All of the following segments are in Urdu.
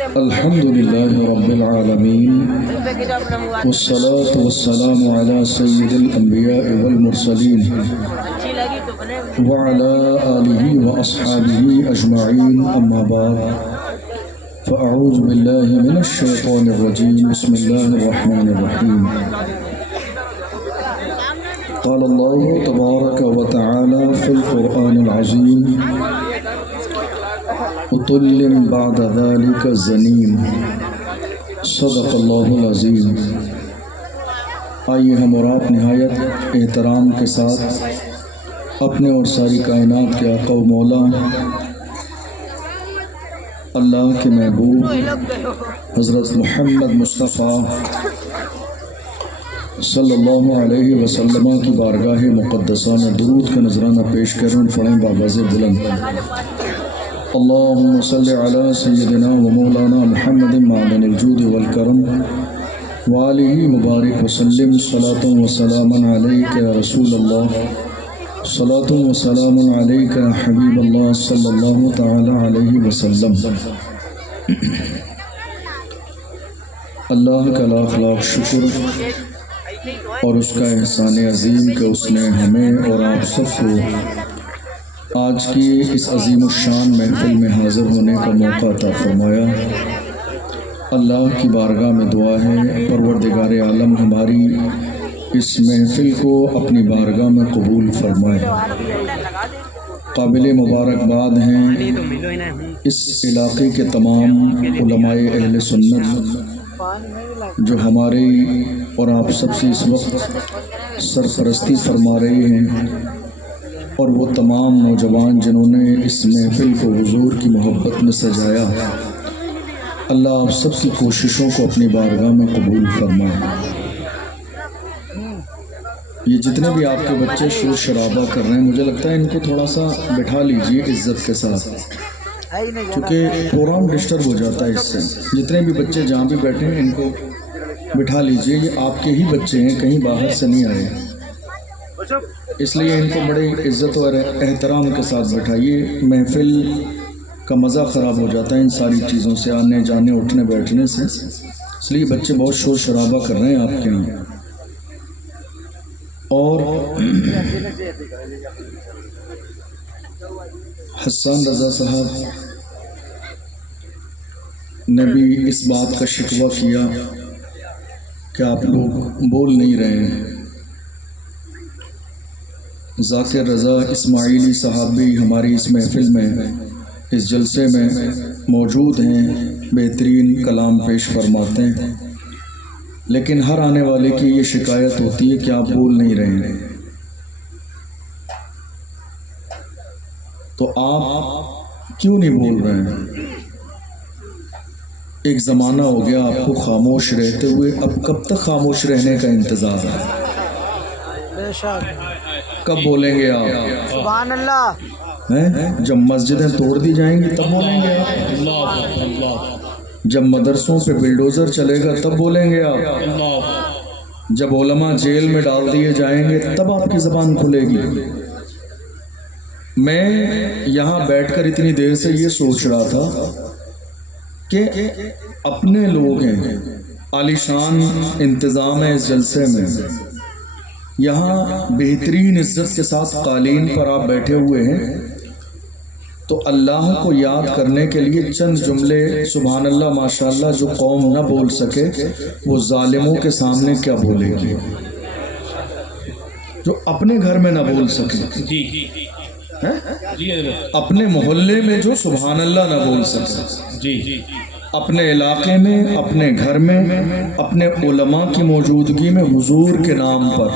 الحمد لله رب العالمين والصلاة والسلام على سيد الأنبياء والمرسلين وعلى آله وأصحابه أجمعين أما بعد فأعوذ بالله من الشيطان الرجيم بسم الله الرحمن الرحيم قال الله تبارك وتعالى في القرآن العظيم عتل بعد ذلك زنيم صدق اللہ العظیم۔ آئیے ہم اور آپ نہایت احترام کے ساتھ اپنے اور ساری کائنات کے آقا و مولا اللہ کے محبوب حضرت محمد مصطفیٰ صلی اللہ علیہ وسلم کی بارگاہ مقدسہ میں درود کا نذرانہ پیش کریں، پڑھیں بآواز بلند۔ اللہم صلی علی سیدنا و مولانا محمد معدن الجود والکرم وآلہ مبارک وسلم صلاۃ و سلام علیک یا رسول اللہ، صلاۃ و سلام علیک یا حبیب اللہ صلی اللہ تعالی علیہ وسلم۔ اللہ کا لاکھ لاکھ شکر اور اس کا احسان عظیم کہ اس نے ہمیں اور آپ سب کو آج کی اس عظیم الشان محفل میں حاضر ہونے کا موقع عطا فرمایا۔ اللہ کی بارگاہ میں دعا ہے پروردگار عالم ہماری اس محفل کو اپنی بارگاہ میں قبول فرمائے۔ قابل مبارکباد ہیں اس علاقے کے تمام علماء اہل سنت جو ہمارے اور آپ سب سے اس وقت سرپرستی فرما رہے ہیں، اور وہ تمام نوجوان جنہوں نے اس محفل کو حضور کی محبت میں سجایا۔ اللہ آپ سب کی کوششوں کو اپنی بارگاہ میں قبول فرمائے۔ یہ جتنے بھی آپ کے بچے شور شرابہ کر رہے ہیں، مجھے لگتا ہے ان کو تھوڑا سا بٹھا لیجئے عزت کے ساتھ، کیونکہ پروگرام ڈسٹرب ہو جاتا ہے اس سے۔ جتنے بھی بچے جہاں بھی بیٹھے ہیں ان کو بٹھا لیجئے، یہ آپ کے ہی بچے ہیں، کہیں باہر سے نہیں آئے، اس لیے ان کو بڑے عزت اور احترام کے ساتھ بٹھائیے۔ محفل کا مزہ خراب ہو جاتا ہے ان ساری چیزوں سے، آنے جانے اٹھنے بیٹھنے سے، اس لیے بچے بہت شور شرابہ کر رہے ہیں آپ کے یہاں۔ اور حسان رضا صاحب نے بھی اس بات کا شکوہ کیا کہ آپ لوگ بول نہیں رہے ہیں۔ ذاکر رضا اسماعیلی صاحب بھی ہماری اس محفل میں اس جلسے میں موجود ہیں، بہترین کلام پیش فرماتے ہیں، لیکن ہر آنے والے کی یہ شکایت ہوتی ہے کہ آپ بول نہیں رہے ہیں۔ تو آپ کیوں نہیں بول رہے ہیں؟ ایک زمانہ ہو گیا آپ کو خاموش رہتے ہوئے، اب کب تک خاموش رہنے کا انتظار ہے؟ کب بولیں گے آپ؟ سبحان اللہ۔ جب مسجدیں توڑ دی جائیں گی تب بولیں گے آپ؟ جب مدرسوں پہ بلڈوزر چلے گا تب بولیں گے آپ؟ جب علماء جیل میں ڈال دیے جائیں گے تب آپ کی زبان کھلے گی؟ میں یہاں بیٹھ کر اتنی دیر سے یہ سوچ رہا تھا کہ اپنے لوگ ہیں، عالی شان انتظام ہے اس جلسے میں، یہاں بہترین عزت کے ساتھ قالین پر آپ بیٹھے ہوئے ہیں، تو اللہ کو یاد کرنے کے لیے چند جملے سبحان اللہ ماشاءاللہ جو قوم نہ بول سکے وہ ظالموں کے سامنے کیا بولے گی؟ جو اپنے گھر میں نہ بول سکے، اپنے محلے میں جو سبحان اللہ نہ بول سکے، اپنے علاقے میں، اپنے گھر میں، اپنے علماء کی موجودگی میں حضور کے نام پر،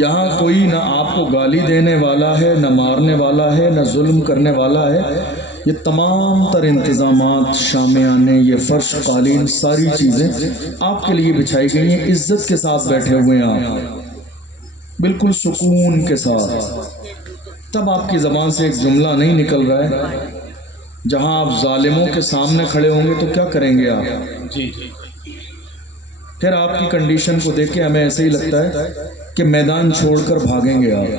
یہاں کوئی نہ آپ کو گالی دینے والا ہے، نہ مارنے والا ہے، نہ ظلم کرنے والا ہے۔ یہ تمام تر انتظامات، شامیانے، یہ فرش، قالین، ساری چیزیں آپ کے لیے بچھائی گئی ہیں۔ عزت کے ساتھ بیٹھے ہوئے ہیں آپ، بالکل سکون کے ساتھ، تب آپ کی زبان سے ایک جملہ نہیں نکل رہا ہے۔ جہاں آپ ظالموں کے سامنے کھڑے ہوں گے تو کیا کریں گے آپ؟ پھر آپ کی کنڈیشن کو دیکھ کے ہمیں ایسے ہی لگتا ہے کہ میدان چھوڑ کر بھاگیں گے آپ،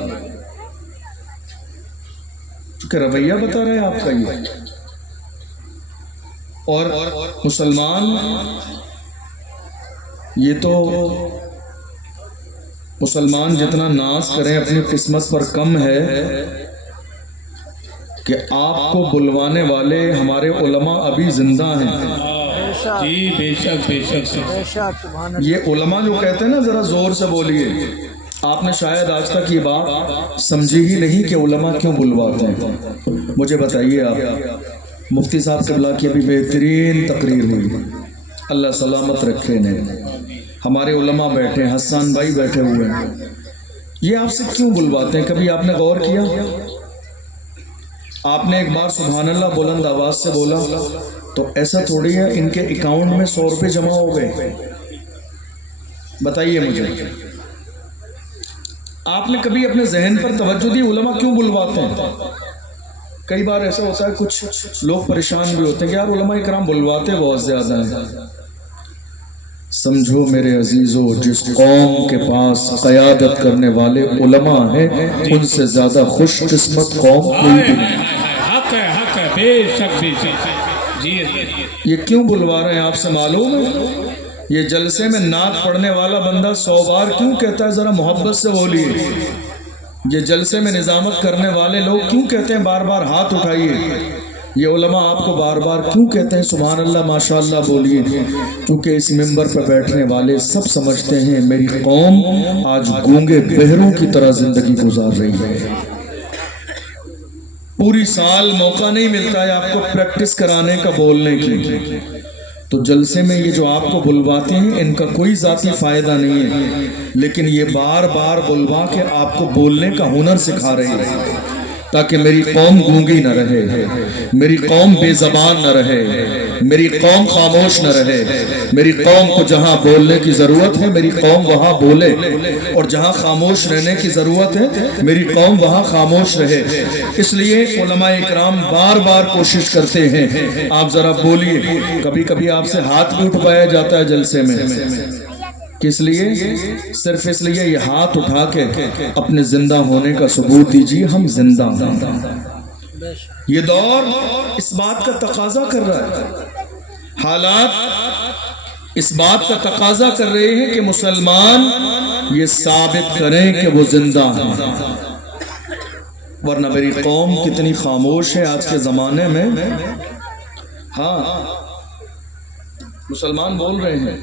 چونکہ رویہ بتا رہے ہیں آپ کا یہ۔ اور مسلمان یہ تو مسلمان جتنا ناز کریں اپنی قسمت پر کم ہے کہ آپ کو بلوانے والے ہمارے علماء ابھی زندہ ہیں. جی بے شک بے شک. یہ علماء جو کہتے ہیں نا ذرا زور سے بولیے. آپ نے شاید آج تک یہ بات سمجھی ہی نہیں کہ علماء کیوں بلواتے ہیں. مجھے بتائیے آپ. مفتی صاحب قبلہ کی ابھی بہترین تقریر ہوئی, اللہ سلامت رکھے نے. ہمارے علماء بیٹھے ہیں, حسان بھائی بیٹھے ہوئے ہیں. یہ آپ سے کیوں بلواتے ہیں؟ کبھی آپ نے غور کیا؟ آپ نے ایک بار سبحان اللہ بلند آواز سے بولا تو ایسا تھوڑی ہے ان کے اکاؤنٹ میں 100 روپے جمع ہو گئے. بتائیے مجھے, آپ نے کبھی اپنے ذہن پر توجہ دی علماء کیوں بلواتے ہیں؟ کئی بار ایسا ہوتا ہے کچھ لوگ پریشان بھی ہوتے ہیں کہ یار علماء اکرام بلواتے بہت زیادہ ہیں. سمجھو میرے عزیزو, جس قوم کے پاس قیادت کرنے والے علماء ہیں ان سے زیادہ خوش قسمت قوم کوئی بھی نہیں. حق ہے بے شک بے شک. جی یہ کیوں بلوا رہے ہیں آپ سے معلوم ہے؟ یہ جلسے میں نعت پڑھنے والا بندہ 100 بار کیوں کہتا ہے؟ ذرا محبت سے بولیے. یہ جلسے میں نظامت کرنے والے لوگ کیوں کہتے ہیں بار بار ہاتھ اٹھائیے؟ یہ علماء آپ کو بار بار کیوں کہتے ہیں سبحان اللہ ماشاءاللہ بولیے؟ کیونکہ اس ممبر پر بیٹھنے والے سب سمجھتے ہیں میری قوم آج گونگے بہروں کی طرح زندگی گزار رہی ہے. پوری سال موقع نہیں ملتا ہے آپ کو پریکٹس کرانے کا, بولنے کی. تو جلسے میں یہ جو آپ کو بلواتے ہیں ان کا کوئی ذاتی فائدہ نہیں ہے, لیکن یہ بار بار بلوا کے آپ کو بولنے کا ہنر سکھا رہے ہیں تاکہ میری قوم گونگی نہ رہے, میری قوم بے زبان نہ رہے, میری قوم خاموش نہ رہے. میری قوم کو جہاں بولنے کی ضرورت ہے میری قوم وہاں بولے, اور جہاں خاموش رہنے کی ضرورت ہے میری قوم وہاں خاموش رہے. اس لیے علماء اکرام بار بار کوشش کرتے ہیں. آپ ذرا بولیے. کبھی کبھی آپ سے ہاتھ بھی اٹھوایا جاتا ہے جلسے میں. کس لیے؟ صرف اس لیے یہ ہاتھ اٹھا کے اپنے زندہ ہونے کا ثبوت دیجیے ہم زندہ ہیں. یہ دور اس بات کا تقاضا کر رہا ہے, حالات اس بات کا تقاضا کر رہے ہیں کہ مسلمان یہ ثابت کریں کہ وہ زندہ ہیں. ورنہ میری قوم کتنی خاموش ہے آج کے زمانے میں. ہاں مسلمان بول رہے ہیں.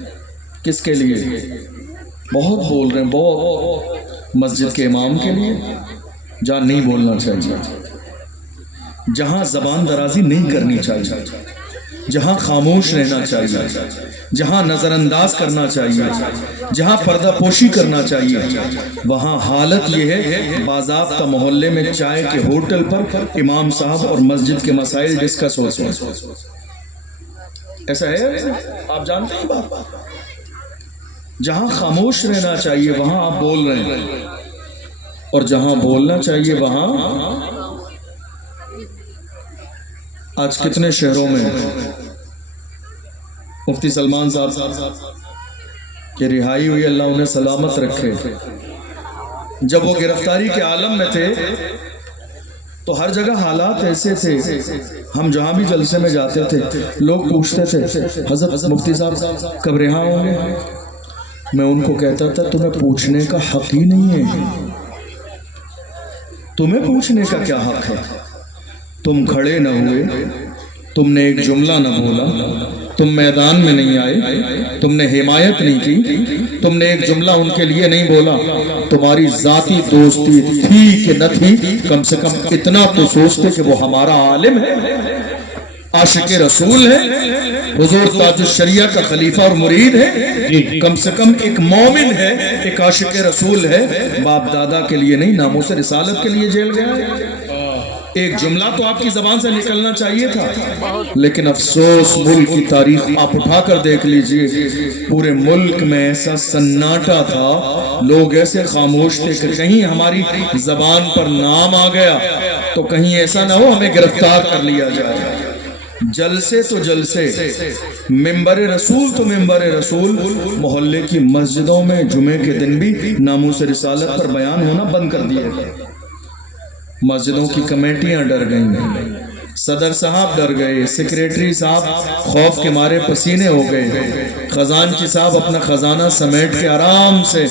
کس کے لیے؟ بہت بول رہے ہیں, بہت. مسجد کے امام کے لیے جہاں نہیں بولنا چاہیے, جہاں زبان درازی نہیں کرنی چاہیے, جہاں خاموش رہنا چاہیے, جہاں نظر انداز کرنا چاہیے, جہاں پردہ پوشی کرنا چاہیے, وہاں حالت یہ ہے باضابطہ محلے میں چائے کے ہوٹل پر امام صاحب اور مسجد کے مسائل ڈسکس ہوتے ہیں. ایسا ہے؟ آپ جانتے ہیں بات. جہاں خاموش رہنا چاہیے وہاں آپ بول رہے ہیں, اور جہاں بولنا چاہیے وہاں. آج کتنے شہروں میں مفتی سلمان صاحب کی رہائی ہوئی, اللہ انہیں سلامت رکھے. جب وہ گرفتاری کے عالم میں تھے تو ہر جگہ حالات ایسے تھے, ہم جہاں بھی جلسے میں جاتے تھے لوگ پوچھتے تھے حضرت مفتی صاحب کب رہا ہوں گے؟ میں ان کو کہتا تھا تمہیں پوچھنے کا حق ہی نہیں ہے. تمہیں پوچھنے کا کیا حق ہے؟ تم کھڑے نہ ہوئے, تم نے ایک جملہ نہ بولا, تم میدان میں نہیں آئے, تم نے حمایت نہیں کی, تم نے ایک جملہ ان کے لیے نہیں بولا. تمہاری ذاتی دوستی تھی کہ نہ تھی, کم سے کم اتنا تو سوچتے کہ وہ ہمارا عالم ہے, عاشق رسول ہے, حضور تاج الشریعہ کا خلیفہ اور مرید ہے, کم سے کم ایک مومن ہے, ایک عاشق رسول ہے. باپ دادا کے لیے نہیں, ناموس رسالت کے لیے جیل گیا ہے. ایک جملہ تو آپ کی زبان سے نکلنا چاہیے تھا. لیکن افسوس ملک کی تاریخ آپ اٹھا کر دیکھ لیجئے, پورے ملک میں ایسا سناٹا تھا, لوگ ایسے خاموش تھے کہ کہیں ہماری زبان پر نام آ گیا تو کہیں ایسا نہ ہو ہمیں گرفتار کر لیا جائے. جلسے تو جلسے, ممبر رسول تو ممبر رسول, محلے کی مسجدوں میں جمعے کے دن بھی ناموس رسالت پر بیان ہونا بند کر دیے گئے. مسجدوں کی کمیٹیاں ڈر گئیں, صدر صاحب ڈر گئے، سیکریٹری صاحب خوف کے مارے پسینے ہو گئے، خزانچی صاحب اپنا خزانہ سمیٹ کے آرام سے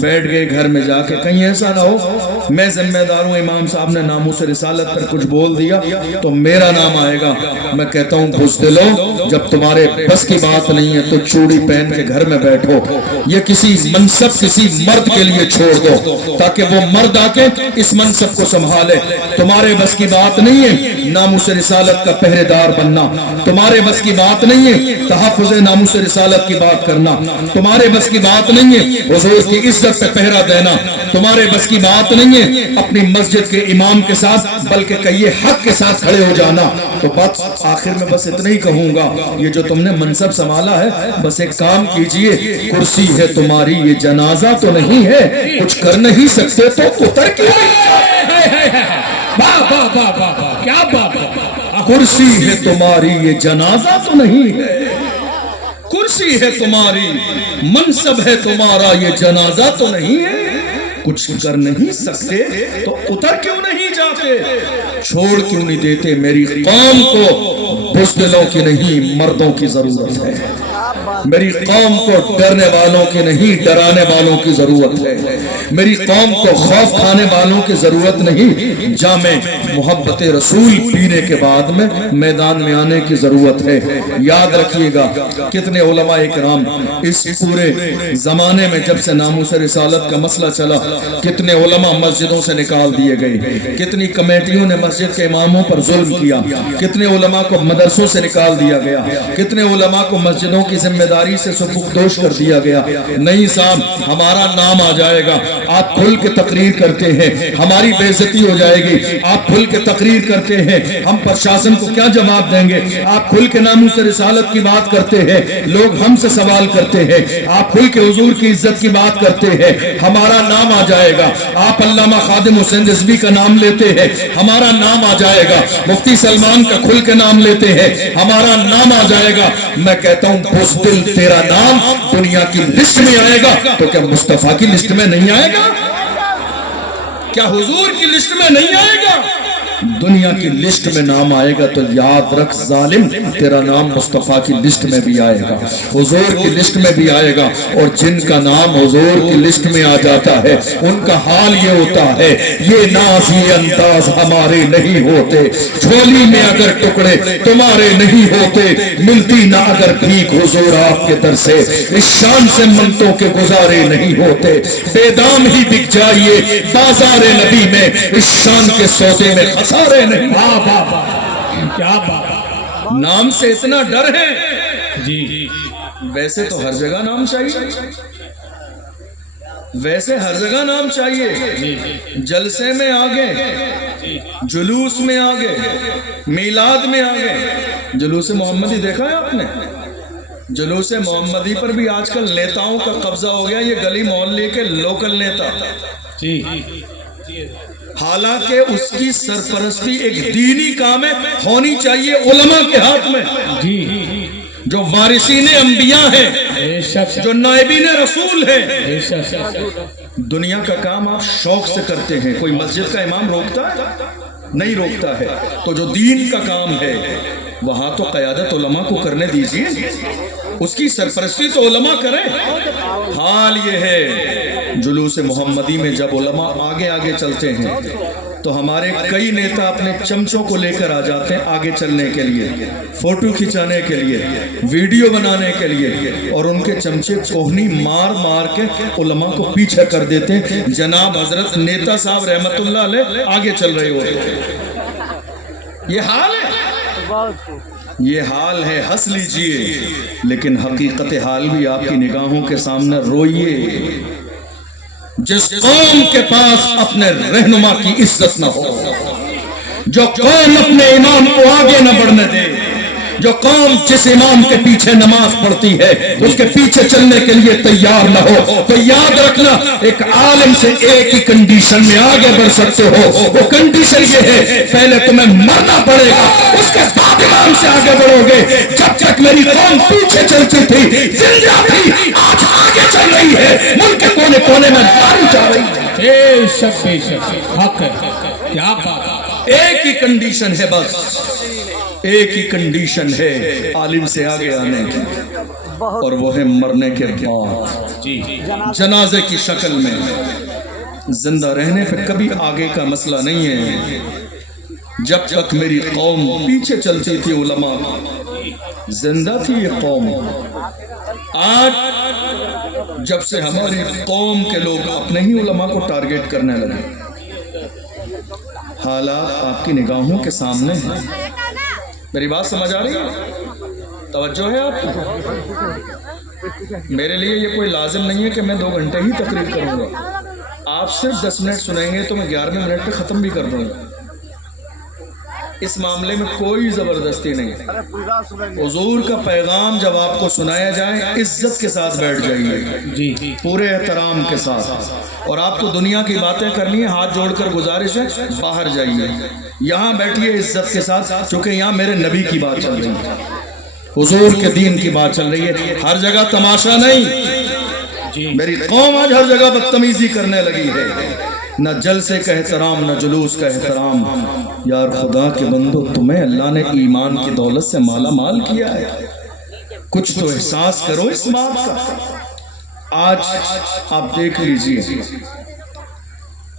بیٹھ گئے گھر میں جا کے، کہیں ایسا نہ ہو میں ذمہ دار ہوں، امام صاحب نے ناموس رسالت پر کچھ بول دیا تو میرا نام آئے گا۔ میں کہتا ہوں بزدلو، جب تمہارے بس کی بات نہیں ہے تو چوڑی پہن کے گھر میں بیٹھو، یہ کسی منصب کسی مرد کے لیے چھوڑ دو تاکہ وہ مرد آ کے اس منصب کو سنبھالے۔ تمہارے بس کی بات نہیں ہے ناموس رسالت کا پہرے دار بننا، تمہارے بس کی بات نہیں ہے تحفظ ناموس رسالت کی بات کرنا، تمہارے بس کی بات نہیں ہے حضور کی عزت پہ پہرا دینا، تمہارے بس کی بات نہیں ہے اپنی مسجد کے امام کے ساتھ بلکہ کہیے حق کے ساتھ کھڑے ہو جانا۔ تو بات آخر میں بس اتنا ہی کہوں گا، یہ جو تم نے منصب سنبھالا ہے بس ایک کام کیجئے، کرسی ہے تمہاری یہ جنازہ تو نہیں ہے، کچھ کر نہیں سکتے تو اتر کے واہ واہ واہ واہ واہ، کیا بات ہے، کرسی ہے تمہاری یہ جنازہ تو نہیں ہے، کرسی ہے تمہاری منصب ہے تمہارا یہ جنازہ تو نہیں ہے، کچھ کر نہیں سکتے تو اتر کیوں نہیں جاتے، چھوڑ کیوں نہیں دیتے، میری قوم کو بزدلوں کی نہیں مردوں کی ضرورت ہے، میری قوم کو ڈرنے والوں کی نہیں ڈرانے والوں کی ضرورت ہے، میری قوم کو خوف کھانے والوں کی ضرورت نہیں، جامع محبت رسول پینے کے بعد میں میدان میں آنے کی ضرورت ہے۔ یاد رکھیے گا کتنے علماء اکرام اس پورے زمانے میں جب سے ناموس رسالت کا مسئلہ چلا کتنے علماء مسجدوں سے نکال دیے گئے، کتنی کمیٹیوں نے مسجد کے اماموں پر ظلم کیا، کتنے علماء کو مدرسوں سے نکال دیا گیا، کتنے علماء کو مسجدوں کی ذمہ داری سے سبکدوش کر دیا گیا۔ نہیں صاحب ہمارا نام آ جائے گا، آپ کھل کے تقریر کرتے ہیں، ہماری بے عزتی ہو جائے گی، آپ کھل کے تقریر کرتے ہیں، ہم پرشاسن کو کیا جواب دیں گے، آپ کھل کے ناموس رسالت کی بات کرتے ہیں، لوگ ہم سے سوال کرتے ہیں، آپ کھل کے حضور کی عزت کی بات کرتے ہیں، ہمارا نام آ جائے گا، آپ علامہ خادم حسین رضوی کا نام لیتے ہیں، ہمارا نام آ جائے گا، مفتی سلمان کا کھل کے نام لیتے ہیں، ہمارا نام آ جائے گا۔ میں کہتا ہوں بزدل تیرا نام دنیا کی لسٹ میں آئے گا تو کیا مصطفیٰ کی لسٹ میں نہیں آئے گا، کیا حضور کی لسٹ میں نہیں آئے گا، دنیا کی لسٹ میں نام آئے گا تو یاد رکھ ظالم تیرا نام مصطفیٰ کی لسٹ میں بھی آئے گا، حضور کی لسٹ میں بھی آئے گا، اور جن کا نام حضور کی لسٹ میں آ جاتا ہے ان کا حال یہ ہوتا ہے یہ ناز یہ انداز ہمارے نہیں ہوتے، جھولی میں اگر ٹکڑے تمہارے نہیں ہوتے، ملتی نہ اگر بھیک حضور آپ کے در سے، اس شان سے منتوں کے گزارے نہیں ہوتے، بے دام ہی بک جائیے بازار نبی میں، اس شان کے سودے میں خسارے نہیں۔ واہ واہ واہ، کیا بات، نام سے اتنا ڈر ہے، جی ویسے تو ہر جگہ نام چاہیے، ویسے ہر جگہ نام چاہیے، جلسے میں آگے، جلوس میں آگے، میلاد میں آگے، جلوس محمدی دیکھا ہے آپ نے، جلوس محمدی پر بھی آج کل نیتاؤں کا قبضہ ہو گیا، یہ گلی محلے کے لوکل نیتا، جی حالانکہ اس کی سرپرستی ایک دینی کام ہے، ہونی چاہیے علماء کے ہاتھ میں، جی جو وارثین انبیاء ہیں، بے شک جو نائبین رسول ہیں۔ بے شک، دنیا کا کام آپ شوق سے کرتے ہیں، کوئی مسجد کا امام روکتا ہے؟ نہیں روکتا ہے، تو جو دین کا کام ہے وہاں تو قیادت علماء کو کرنے دیجیے، اس کی سرپرستی تو علماء کریں۔ حال یہ ہے جلوس محمدی میں جب علماء آگے آگے چلتے ہیں تو ہمارے کئی نیتا اپنے چمچوں کو لے کر آ جاتے ہیں آگے چلنے کے لیے، فوٹو کھچانے کے لیے، ویڈیو بنانے کے لیے، اور ان کے چمچے کوہنی مار مار کے علماء کو پیچھے کر دیتے ہیں، جناب حضرت نیتا صاحب رحمت اللہ علیہ آگے چل رہے ہوتے ہیں۔ یہ حال ہے، یہ حال ہے، ہنس لیجئے لیکن حقیقت حال بھی آپ کی نگاہوں کے سامنے روئیے۔ جس قوم کے پاس اپنے رہنما کی عزت نہ ہو، جو قوم اپنے امام کو آگے نہ بڑھنے دے، جو قوم جس امام کے پیچھے نماز پڑھتی ہے اس کے پیچھے چلنے کے لیے تیار نہ ہو، تو یاد رکھنا ایک عالم سے ایک ہی کنڈیشن میں آگے بڑھ سکتے ہو، وہ کنڈیشن یہ ہے پہلے تمہیں مرنا پڑے گا، اس کے بعد امام سے آگے بڑھو گے۔ جب تک میری قوم پیچھے چلتی تھی، زندہ تھی، آج آگے چل رہی ہے، ملک کے کونے کونے میں داری چاہ رہی ہے۔ بے شک حق ہے، کیا بات، ایک ہی کنڈیشن ہے بس، ایک ہی کنڈیشن ہے عالم سے آگے آنے کی، اور وہ ہے مرنے کے بعد جی جنازے کی شکل میں۔ زندہ رہنے پہ کبھی آگے کا مسئلہ نہیں ہے۔ جب تک میری قوم پیچھے چلتی تھی علماء کی، زندہ تھی یہ قوم۔ آج جب سے ہماری قوم کے لوگ اپنے ہی علماء کو ٹارگٹ کرنے لگے، حالات آپ کی نگاہوں کے سامنے ہیں۔ میری بات سمجھ آ رہی ہے؟ توجہ ہے آپ؟ میرے لیے یہ کوئی لازم نہیں ہے کہ میں 2 گھنٹے ہی تقریر کروں گا۔ آپ صرف 10 منٹ سنیں گے تو میں 11ویں منٹ پہ ختم بھی کر دوں گا۔ اس معاملے میں کوئی زبردستی نہیں۔ حضور کا پیغام جب آپ کو سنایا جائے عزت کے ساتھ بیٹھ جائیے، جی پورے احترام کے ساتھ۔ اور آپ کو دنیا کی باتیں کرنی ہے، ہاتھ جوڑ کر گزارش ہے باہر جائیے، یہاں بیٹھیے عزت کے ساتھ، کیونکہ یہاں میرے نبی کی بات چل رہی ہے، حضور کے دین کی بات چل رہی ہے، ہر جگہ تماشا نہیں۔ میری قوم آج ہر جگہ بدتمیزی کرنے لگی ہے، نہ جلسے کا احترام نہ جلوس کا احترام۔ یار خدا کے بندو، تمہیں اللہ نے ایمان کی دولت سے مالا مال کیا ہے، کچھ تو احساس کرو اس بات کا۔ آج آپ دیکھ لیجئے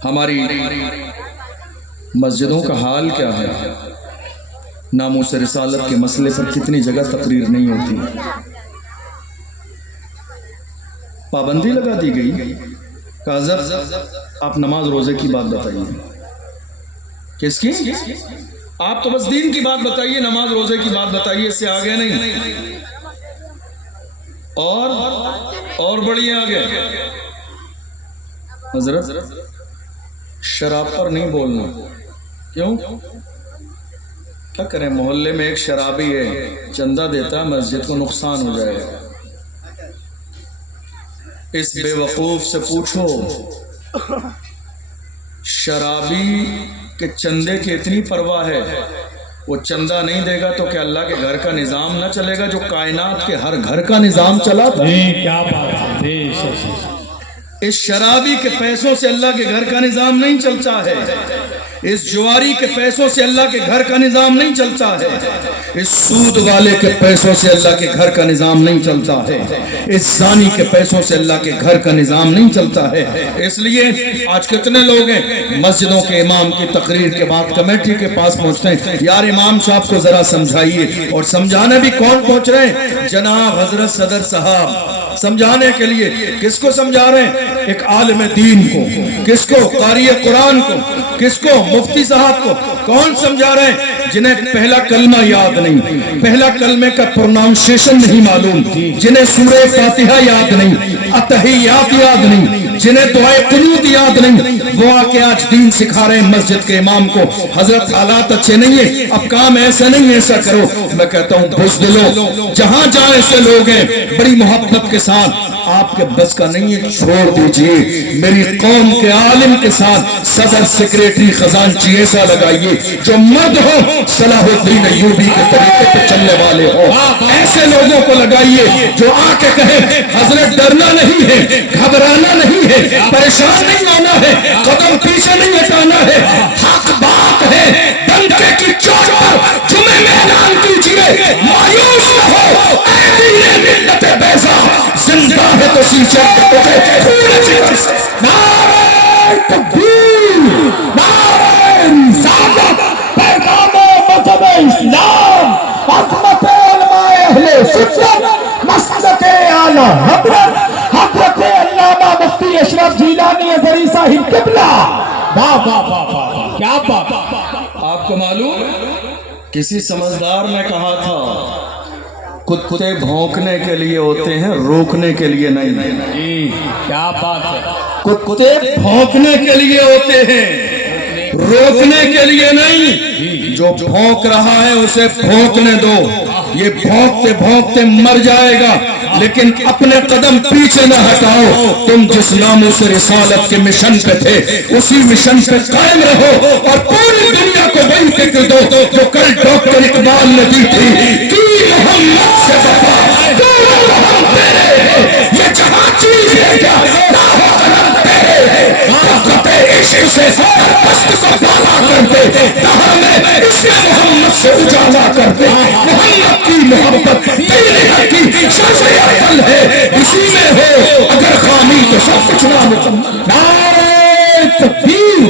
ہماری مسجدوں کا حال کیا ہے، ناموس رسالت کے مسئلے پر کتنی جگہ تقریر نہیں ہوتی، پابندی لگا دی گئی کہ حضرت آپ نماز روزے کی بات بتائیے۔ کس کی؟ آپ تو بس دین کی بات بتائیے، نماز روزے کی بات بتائیے، اس سے آگے نہیں۔ اور بڑی آگے حضرت شراب پر نہیں بولنا۔ کیوں؟ کیا کریں، محلے میں ایک شرابی ہے، چندہ دیتا ہے مسجد کو، نقصان ہو جائے گا۔ اس بے وقوف سے پوچھو شرابی کے چندے کی اتنی پرواہ ہے، وہ چندہ نہیں دے گا تو کہ اللہ کے گھر کا نظام نہ چلے گا جو کائنات کے ہر گھر کا نظام چلا تھا؟ کیا بات ہے۔ اس شرابی کے پیسوں سے اللہ کے گھر کا نظام نہیں چلتا ہے، اس جواری کے پیسوں سے اللہ کے گھر کا نظام نہیں چلتا ہے، اس سود والے کے پیسوں سے اللہ کے گھر کا نظام نہیں چلتا ہے، اس زانی کے پیسوں سے اللہ کے گھر کا نظام نہیں چلتا ہے۔ اس لیے آج کتنے لوگ ہیں مسجدوں کے امام کی تقریر کے بعد کمیٹی کے پاس پہنچتے ہیں، یار امام صاحب کو ذرا سمجھائیے، اور سمجھانے بھی کون پہنچ رہے ہیں؟ جناب حضرت صدر صاحب سمجھانے کے لیے۔ کس کو سمجھا رہے ہیں؟ ایک عالم دین کو، کس کو؟ قاری قرآن کو، کس کو؟ مفتی صاحب کو۔ کون سمجھا رہے ہیں؟ جنہیں پہلا کلمہ یاد نہیں، پہلا کلمے کا پروناؤنسیشن نہیں معلوم، جنہیں سورہ فاتحہ یاد نہیں، اتحیات یاد نہیں، جنہیں دعائے قنوت یاد نہیں، وہ آ کے آج دین سکھا رہے ہیں مسجد کے امام کو۔ حضرت حالات اچھے نہیں ہیں، اب کام ایسا نہیں، ایسا کرو۔ میں کہتا ہوں بزدلو، جہاں جہاں ایسے لوگ ہیں بڑی محبت کے ساتھ، آپ کے بس کا نہیں ہے، چھوڑ دیجئے۔ میری قوم کے عالم کے ساتھ صدر سیکریٹری خزانچی ایسا لگائیے جو مرد ہو، صلاح الدین ایوبی کے طریقے پہ چلنے والے ہو، ایسے لوگوں کو لگائیے جو آ کے کہے حضرت ڈرنا نہیں ہے، گھبرانا نہیں ہے، پریشان نہیں ہونا ہے، قدم پیچھے نہیں ہٹانا ہے، حق بات ہے، ڈنکے کی چوٹ پر جمعے میں اعلان کیجئے، مایوس نہ ہو، اے دین ملت بیضا، زندہ ہے تو سیچر کے توڑے خون جگر سے۔ نعرہ تکبیر، نعرہ رسالت، پیغام مذہب اسلام، عظمت علماء اہل سنت، مسلک اعلی حضرت علامہ مفتی اشرف جیلانی ازہری صاحب قبلہ۔ واہ واہ واہ واہ، کیا بات۔ آپ کو معلوم کسی سمجھدار نے کہا تھا کتے بھونکنے کے لیے ہوتے ہیں، روکنے کے لیے نہیں۔ کیا بات ہے۔ کتے بھونکنے کے لیے ہوتے ہیں، روکنے کے لیے نہیں۔ جو بھونک رہا ہے اسے بھونکنے دو، یہ بھونکتے بھونکتے مر جائے گا، لیکن اپنے قدم پیچھے نہ ہٹاؤ۔ تم جس ناموں سے رسالت کے مشن پہ تھے اسی مشن پہ قائم رہو، اور پوری دنیا کو وہی فکر دو جو کل ڈاکٹر اقبال نے دی تھی، کی محمد سے وفا ہم تیرے ہیں، یہ جہاں چیز ہے کیا راہ قلم تیرے ہے، طاقت عشق عشق سے ہر پست کو بالا کر دے، دہر میں اسم محمد سے اجالا کر دے۔ محمد کی محبت تیرے حق کی شرط عقل ہے، اسی میں ہو اگر خامی تو سب کچھ نہ مکمل۔ نعرہ تکبیر،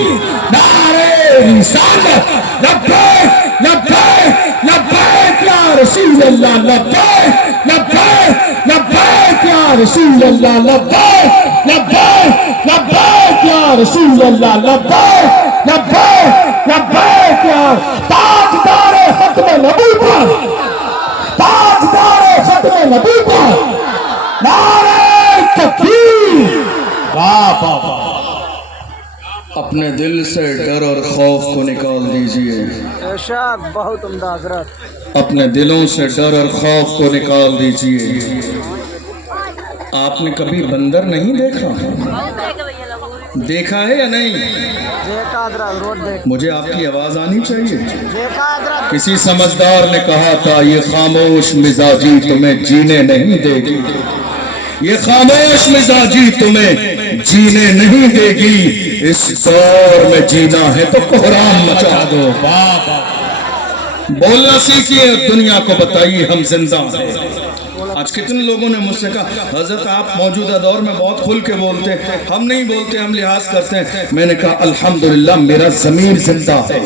نعرہ رسالت، لبیک لبیک لبیک یا رسول اللہ، لبیک لبیک لبیک یا رسول اللہ، لبیک لبیک لبیک یا رسول اللہ، لبیک لبیک لبیک یا تاجدار ختم نبوت، تاجدار ختم نبوت، نعرہ تکبیر۔ واہ واہ واہ، اپنے دل سے ڈر اور خوف کو نکال دیجئے، ارشاد بہت عمدہ حضرت۔ اپنے دلوں سے ڈر اور خوف کو نکال دیجئے۔ آپ نے کبھی بندر نہیں دیکھا؟ دیکھا ہے یا نہیں؟ دیکھا حضرت، روڈ دیکھ، مجھے آپ کی آواز آنی چاہیے۔ دیکھا حضرت۔ کسی سمجھدار نے کہا تھا یہ خاموش مزاجی تمہیں جینے نہیں دے گی، یہ خاموش مزاجی تمہیں جینے نہیں دے گی، اس دور میں جینا ہے تو کوہرام مچا دو۔ بولنا سیکھیے، دنیا کو بتائیے ہم زندہ ہیں۔ آج کتنے لوگوں نے مجھ سے کہا حضرت آپ موجودہ دور میں بہت کھل کے بولتے ہیں، ہم نہیں بولتے، ہم لحاظ کرتے ہیں۔ میں نے کہا الحمدللہ میرا ضمیر زندہ ہے،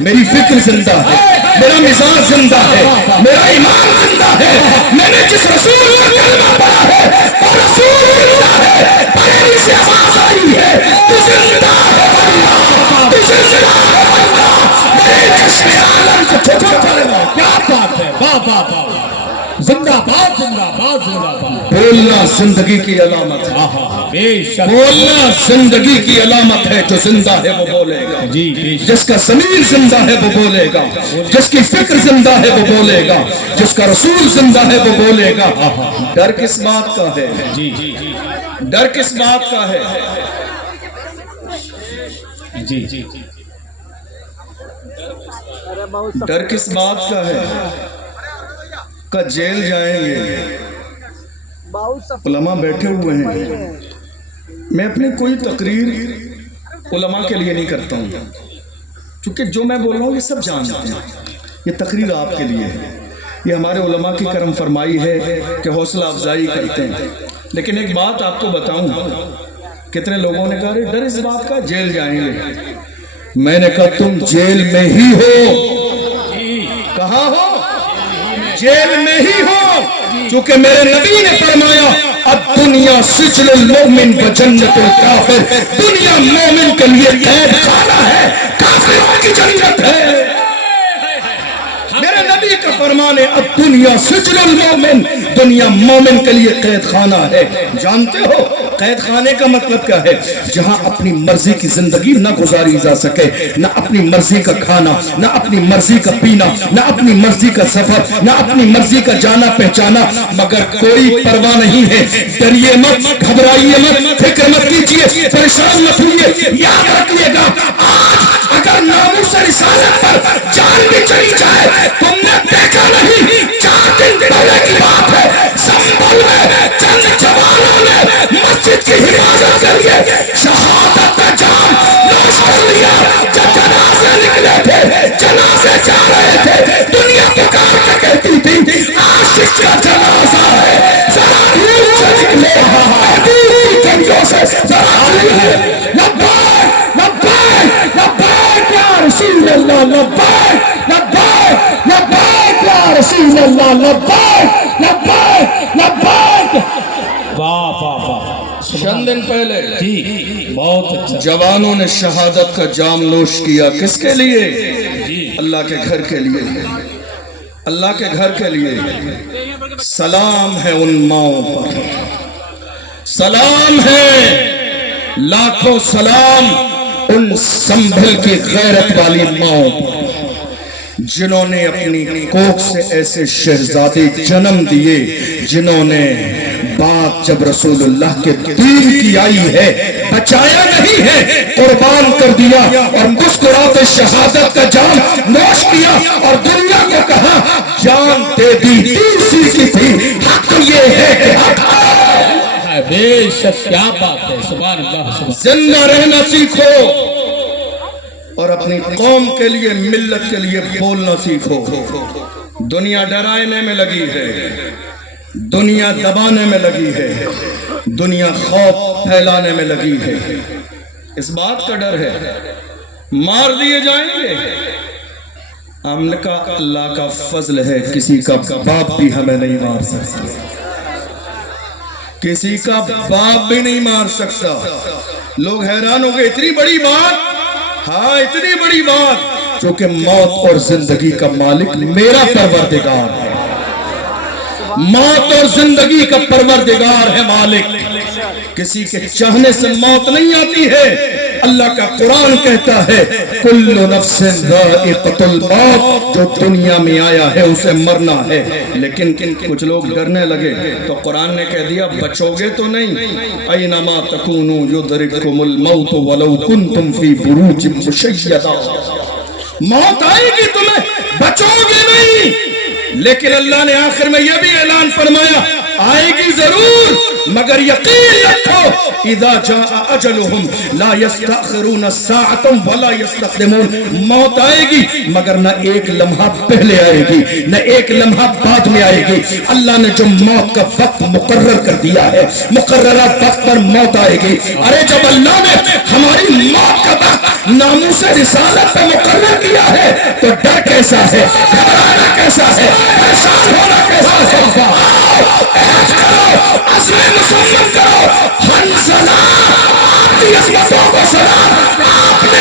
میری فکر زندہ ہے، میرا مزاج زندہ ہے، میرا ایمان زندہ ہے۔ میں نے جس رسول کا کلمہ پڑھا ہے وہ رسول زندہ ہے، بریلی سے آواز آئی ہے تو زندہ ہے اللہ، تو زندہ ہے اللہ، میرے چشم عالم کو چھوٹا کرے گا۔ کیا بات ہے، واہ واہ واہ، زندہ باد زندہ باد زندہ باد۔ بولنا زندگی کی علامت ہے، بے شک، بولنا زندگی کی علامت ہے، جو زندہ ہے وہ بولے گا، جی بے شک، جس کا ضمیر زندہ ہے وہ بولے گا، جس کی فکر زندہ ہے وہ بولے گا، جس کا رسول زندہ ہے وہ بولے گا۔ ڈر کس بات کا ہے؟ جی جی جی ڈر کس بات کا ہے؟ جی جی، ارے بہت سخت۔ ڈر کس بات کا ہے؟ کہ جیل جائیں گے۔ بہت سخت۔ علماء بیٹھے ہوئے ہیں، میں اپنی کوئی تقریر علماء کے لیے نہیں کرتا ہوں، کیونکہ جو میں بول رہا ہوں یہ سب جانتے ہیں، یہ تقریر آپ کے لیے ہے، یہ ہمارے علماء کی کرم فرمائی ہے کہ حوصلہ افزائی کرتے ہیں۔ لیکن ایک بات آپ کو بتاؤں، کتنے لوگوں نے کہا ڈر اس بات کا جیل جائیں گے، میں نے کہا تم جیل میں ہی ہو۔ کہاں ہو؟ جیل میں ہی ہو، چونکہ میرے نبی نے فرمایا الدنیا سجن المومن و جنت الکافر، دنیا مومن کے لیے قید خانہ ہے، کافروں کی جنت ہے۔ میرے نبی کا فرمان ہے الدنیا سجن المومن، دنیا مومن کے لیے قید خانہ ہے۔ جانتے ہو قید خانے کا مطلب کیا ہے؟ جہاں اپنی مرضی کی زندگی نہ گزاری جا سکے، نہ اپنی مرضی کا کھانا، نہ اپنی مرضی کا پینا، نہ اپنی مرضی کا سفر، نہ اپنی مرضی کا جانا پہچانا، مگر کوئی پرواہ نہیں ہے۔ ڈریے مت، گھبرائیے مت، فکر مت کیجیے، پریشان مت ہوئیے۔ یاد رکھیے گا آج اگر ناموس رسالت پر جان بھی چلی جائے، تم نے دیکھا نہیں 4 دن پہلے کی بات ہے، سنبھل میں چند جوانوں نے مسجد کی حفاظت کے لیے شہادت کا جام نوش کر لیا۔ جب جنازے نکلے تھے، جنازے جا رہے تھے، دنیا پکار کے کہتی تھی عاشق کا جنازہ ہے، ذرا دور سے نکلے، دور کی گلیوں سے ذرا دور۔ لبیک لبیک لبیک یا رسول اللہ، لبیک لبیک لبیک یا رسول اللہ، لبیک لبیک لبیک۔ واہ واہ واہ، چند دن پہلے جی بہت اچھا، جوانوں نے شہادت کا جام نوش کیا، کس کے لیے؟ جی اللہ کے گھر کے لیے، اللہ کے گھر کے لیے۔ سلام ہے ان ماؤں پر، سلام ہے، لاکھوں سلام ان سنبھل کی غیرت والی ماؤں پر، جنہوں نے اپنی کوکھ سے ایسے شہزادے جنم دیے، جنہوں نے بات جب رسول اللہ کے دین کی آئی ہے بچایا نہیں ہے، قربان کر دیا اور مسکراتے شہادت کا جام نوش کیا اور دنیا کو کہا جان دے دی تیسری کی تھی، حق یہ ہے کہ حق بے شک، کیا بات ہے، سبحان اللہ سبحان۔ زندہ رہنا سیکھو، اور اپنی قوم کے لیے ملت کے لیے بولنا سیکھو. دنیا ڈرانے میں لگی ہے, دنیا دبانے میں لگی ہے, دنیا خوف پھیلانے میں لگی ہے. اس بات کا ڈر ہے مار دیے جائیں گے. ہم نے کہا اللہ کا فضل ہے کسی کا باپ بھی ہمیں نہیں مار سکتا, کسی کا باپ بھی نہیں مار سکتا. لوگ حیران ہو گئے اتنی بڑی بات. ہاں اتنی بڑی بات, چونکہ موت اور زندگی کا مالک میرا پروردگار ہے. موت اور زندگی کا پروردگار ہے مالک. کسی کے چاہنے سے موت نہیں آتی ہے. اللہ کا قرآن کہتا ہے کل نفس ذائقۃ الموت, جو دنیا میں آیا ہے اسے مرنا ہے. لیکن کچھ لوگ ڈرنے لگے تو قرآن نے کہہ دیا بچو گے تو نہیں. اینما تکونوا یدرککم الموت ولو کنتم فی بروج مشیدہ. موت آئے گی تمہیں, بچو گے نہیں. لیکن اللہ نے آخر میں یہ بھی اعلان فرمایا آئے گی ضرور, مگر یقین رکھو اذا جاء اجلہم لا یستأخرون ساعتا ولا یستقدمون. موت آئے گی مگر نہ ایک لمحہ پہلے آئے گی نہ ایک لمحہ بعد میں آئے گی. اللہ نے جو موت کا وقت مقرر کر دیا ہے, مقررہ وقت پر موت آئے گی. ارے جب اللہ نے ہماری موت کا وقت ناموس رسالت پہ مقرر کیا ہے تو ڈر کیسا ہے, گھبرانا کیسا ہے, پریشان ہونا کیسا ہے. عزم مسلم کرو. حنظلہ آپ کی عظمتوں کو سلام. آپ نے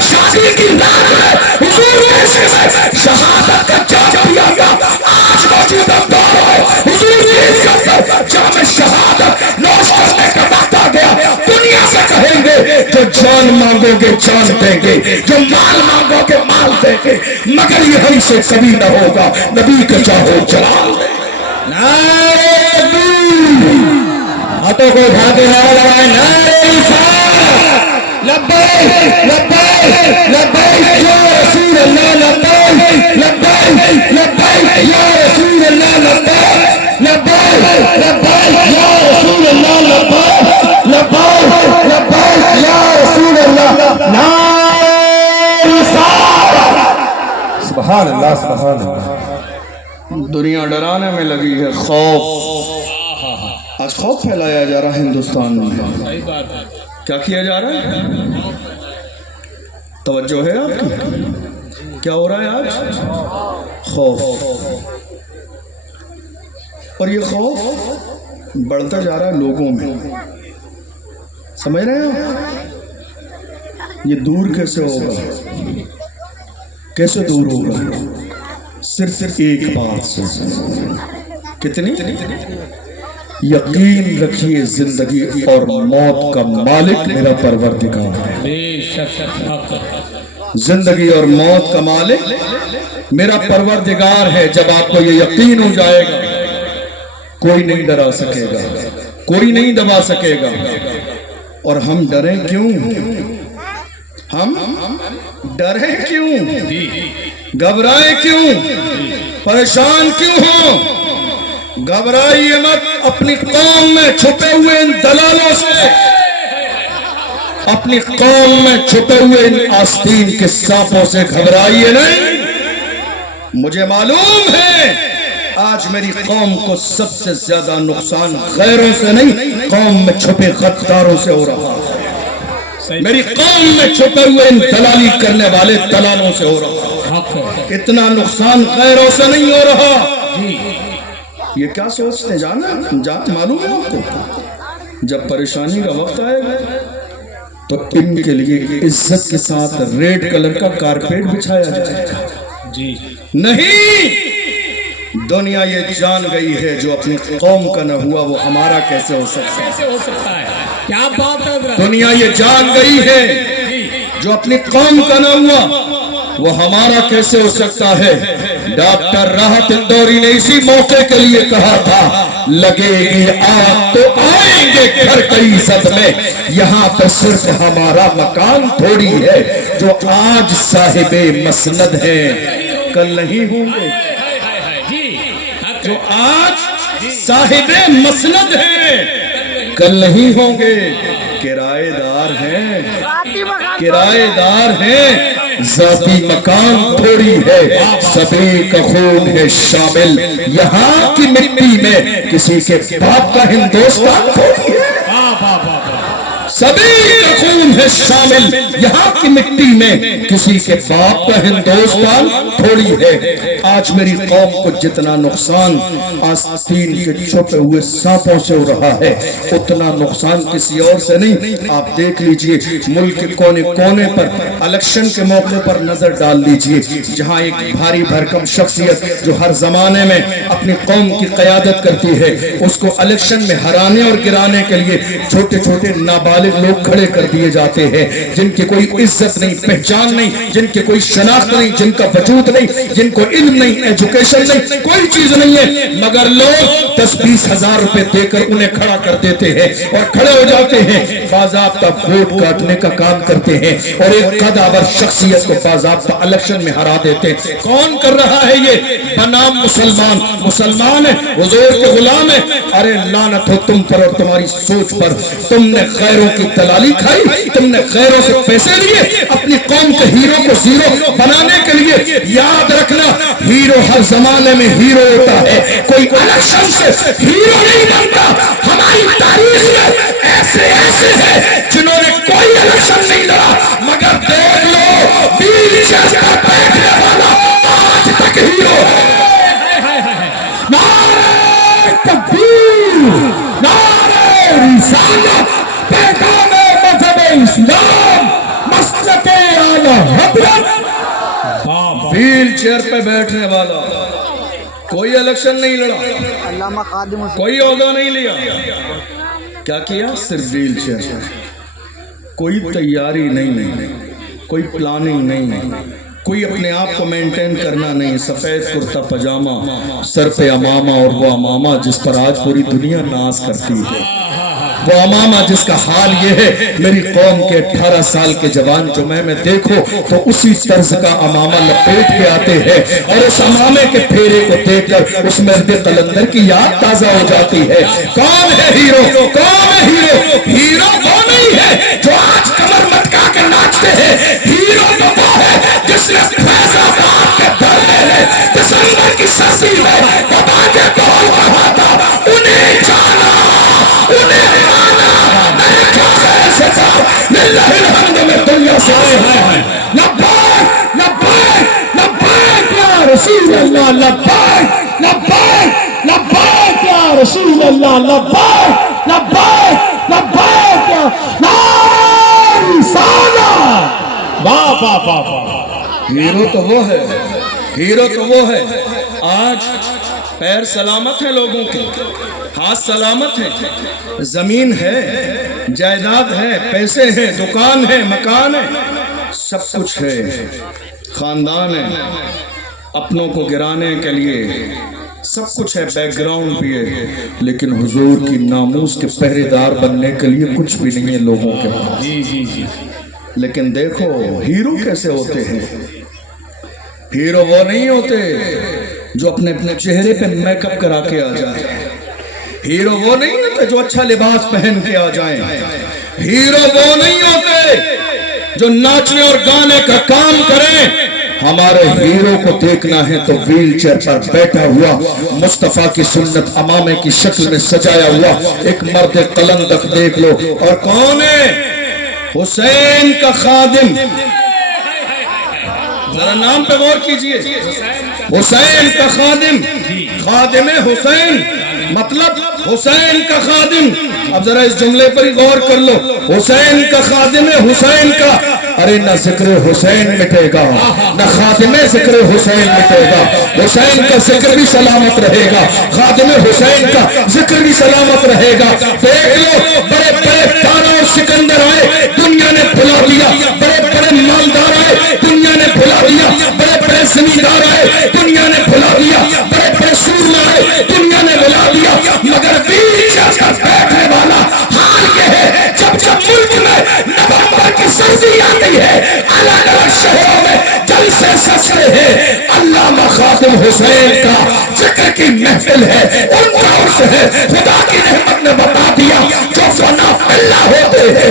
شادی کی رات میں حضور نے شہادت کا جام پیا گیا. آج موجودہ دور ہے حضور کی عزت پر جام شہادت نوش کرنے کا وقت آ گیا. دنیا سے کہیں گے جو جان مانگو گے جان دیں گے, جو مال مانگو گے مال دیں گے, مگر یہی سے کبھی نہ ہوگا. نبی کا چاہو جلال. ہاتھوں کو اٹھا کے نعرہ لگائیں نعرہ رسالت. لبیک لبیک لبیک یا رسول اللہ, لبیک لبیک لبیک یا رسول اللہ, لبیک لبیک لبیک یا رسول اللہ, لبیک لبیک لبیک یا رسول اللہ. نعرہ رسالت. سبحان اللہ سبحان اللہ. دنیا ڈرانے میں لگی ہے. خوف, آج خوف پھیلایا جا رہا ہے ہندوستان میں. کیا کیا جا رہا ہے؟ توجہ ہے آپ کی؟ کیا ہو رہا ہے آج؟ خوف. اور یہ خوف بڑھتا جا رہا ہے لوگوں میں. سمجھ رہے ہیں آپ؟ یہ دور کیسے ہوگا, کیسے دور ہوگا؟ صرف ایک بات سے. کتنی؟ یقین رکھیے زندگی اور موت کا مالک میرا پروردگار ہے. زندگی اور موت کا مالک میرا پروردگار ہے. جب آپ کو یہ یقین ہو جائے گا کوئی نہیں ڈرا سکے گا, کوئی نہیں دبا سکے گا. اور ہم ڈریں کیوں؟ ہم ڈریں کیوں؟ گھبرائیں کیوں؟ پریشان کیوں ہوں؟ گھبرائیے مت. اپنی قوم میں چھپے ہوئے ان دلالوں سے, اپنی قوم میں چھپے ہوئے ان آستین کے سانپوں سے گھبرائیے نہیں. مجھے معلوم ہے آج میری قوم کو سب سے زیادہ نقصان غیروں سے نہیں, قوم میں چھپے غداروں سے ہو رہا ہے. میری قوم میں چھپے ہوئے ان دلالی کرنے والے دلالوں سے ہو رہا ہے. اتنا نقصان غیروں سے نہیں ہو رہا. یہ کیا سوچتے ہیں جانا معلوم ہے آپ کو؟ جب پریشانی کا وقت آئے گا تو ان کے لیے عزت کے ساتھ ریڈ کلر کا کارپیٹ بچھایا جائے گا. جی نہیں, دنیا یہ جان گئی ہے جو اپنی قوم کا نہ ہوا وہ ہمارا کیسے ہو سکتا ہے. کیا بات ہے. دنیا یہ جان گئی ہے جو اپنی قوم کا نہ ہوا وہ ہمارا کیسے ہو سکتا ہے. ڈاکٹر راحت اندوری نے اسی موقع کے لیے کہا تھا لگے گی آگ تو آئیں گے گھر کئی صدمے, یہاں پر صرف ہمارا مکان تھوڑی ہے. جو آج صاحب مسند ہیں کل نہیں ہوں گے. جو آج صاحب مسند ہیں کل نہیں ہوں گے. کرائے دار ہیں، ذاتی مکان کرائے دار ہیں، ذاتی مکان تھوڑی ہے، سبھی کا خون ہے شامل، یہاں کی مٹی میں کسی کے باپ کا ہندوستان تھوڑی ہے، سبھی کا خون ہے شامل، یہاں کی مٹی میں کسی کے باپ کا ہندوستان تھوڑی ہے۔ آج میری قوم کو جتنا نقصان آستین کے چھپے ہوئے سانپوں سے ہو رہا ہے، اتنا نقصان کسی اور سے نہیں۔ آپ دیکھ لیجئے ملک کے کونے کونے پر الیکشن کے موقع پر نظر ڈال لیجئے، جہاں ایک بھاری بھرکم شخصیت جو ہر زمانے میں اپنی قوم کی قیادت کرتی ہے، اس کو الیکشن میں ہرانے اور گرانے کے لیے چھوٹے چھوٹے نابالغ لوگ کھڑے کر دیے جاتے ہیں، جن کی کوئی عزت نہیں، پہچان نہیں، جن کی کوئی شناخت نہیں، جن کا وجود نہیں، جن کو علم نہیں، ایجوکیشن نہیں، کوئی چیز نہیں ہے، مگر لوگ 10-20 ہزار روپے دے کر انہیں کھڑا کر دیتے ہیں اور کھڑے ہو جاتے ہیں، باضابطہ ووٹ کاٹنے کا کام کرتے ہیں اور ایک قدآور شخصیت کو باضابطہ الیکشن میں ہرا دیتے ہیں۔ کون کر رہا ہے یہ؟ بنام مسلمان، مسلمان ہے، حضور کے غلام ہے۔ ارے لعنت ہو تم پر اور تمہاری سوچ پر، تم نے غیروں کی دلالی کھائی، تم نے غیروں سے پیسے لیے اپنی قوم کے ہیرو کو زیرو بنانے کے لیے۔ یاد رکھنا، ہیرو ہر زمانے میں ہیرو ہوتا ہے، کوئی الیکشن سے ہیرو نہیں بنتا۔ ہماری تاریخ میں ایسے ایسے ہیں جنہوں نے کوئی الیکشن نہیں لڑا، مگر دیکھ لو ویل چیئر پر بیٹھنے والا آج تک ہیرو ہے۔ نعرہ تکبیر، نعرہ رسالت، پیغام مذہب اسلام، مسلک اعلی حضرت۔ ویل چیئر پہ بیٹھنے والا، کوئی الیکشن نہیں لڑا، علامہ خادم حسین کوئی عہدہ نہیں لیا، کیا کیا؟ صرف ویل چیئر پہ، کوئی تیاری نہیں، کوئی پلاننگ نہیں، کوئی اپنے آپ کو مینٹین کرنا نہیں، سفید کرتا پجامہ، سر پہ امامہ، اور وہ امامہ جس پر آج پوری دنیا ناز کرتی ہے، وہ امامہ جس کا حال یہ ہے، میری قوم کے 18 سال کے جوان جمعہ میں دیکھو تو اسی طرز کا امامہ لپیٹ کے آتے ہیں، اور اس امامے کے پھیرے کو دیکھ کر اس مرد قلندر کی یاد تازہ ہو جاتی ہے۔ کون ہے ہیرو؟ کون ہے ہیرو؟ ہیرو وہ نہیں ہے جو آج کمر مٹکا کے ناچتے ہیں، ہیرو تو وہ ہے جس نے فیض آباد کے دھرنے میں دسمبر کی سردی میں بتا کے ڈول کہا تھا، انہیں جانا، انہیں للہ الحمد میں دنیا سے لبیک لبیک لبیک یا رسول اللہ، لبیک لبیک لبیک یا رسول اللہ، لبیک لبیک لبیک یا نعرہ رسالت۔ واہ واہ واہ واہ، ہیرو تو وہ ہے، ہیرو تو وہ ہے۔ آج پیر سلامت ہیں لوگوں کے، ہاتھ سلامت ہیں، زمین ہے، جائیداد ہے، پیسے ہیں، دکان ہے، مکان ہے، سب کچھ ہے، خاندان ہے، اپنوں کو گرانے کے لیے سب کچھ ہے، بیک گراؤنڈ بھی ہے، لیکن حضور کی ناموس کے پہرے دار بننے کے لیے کچھ بھی نہیں ہے لوگوں کے پاس۔ لیکن دیکھو ہیرو کیسے ہوتے ہیں۔ ہیرو وہ نہیں ہوتے جو اپنے چہرے پہ میک اپ کرا کے آ جائیں، ہیرو وہ نہیں ہوتے جو اچھا لباس پہن کے آ جائیں، ہیرو وہ نہیں ہوتے جو ناچنے اور گانے کا کام کریں۔ ہمارے ہیرو کو دیکھنا ہے تو ویل چیئر پر بیٹھا ہوا، مصطفیٰ کی سنت امامے کی شکل میں سجایا ہوا ایک مرد قلندق دیکھ لو۔ اور کون ہے؟ حسین کا خادم، ذرا نام پہ غور کیجئے، حسین کا خادم، خادم حسین، مطلب حسین کا خادم۔ اب ذرا اس جملے پر ہی غور کر لو، حسین کا خادم ہے، حسین کا، ارے نہ ذکر حسین مٹے گا نہ خادم ذکر حسین مٹے گا، حسین کا ذکر بھی سلامت رہے گا، خادم حسین کا ذکر بھی سلامت رہے گا۔ دیکھ لو بڑے بڑے دانا اور سکندر آئے، دنیا نے بھلا دیا، بڑے بڑے مالدار آئے، دنیا نے بھلا دیا، بڑے بڑے زمیندار آئے، دنیا نے بھلا دیا، بڑے بڑے سورما آئے، دنیا نے بھلا دیا، مگر بیچ پر بیٹھنے والا حال یہ ہے، جب جب ملک میں نومبر کی سردی آتی ہے، الگ الگ شہروں میں جلسے سجتے ہیں، علامہ خادم حسین کا ذکر کی محفل ہے، ان کا عرص ہے۔ خدا کی رحمت نے بتا دیا جو فنا اللہ ہوتے ہیں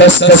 10-10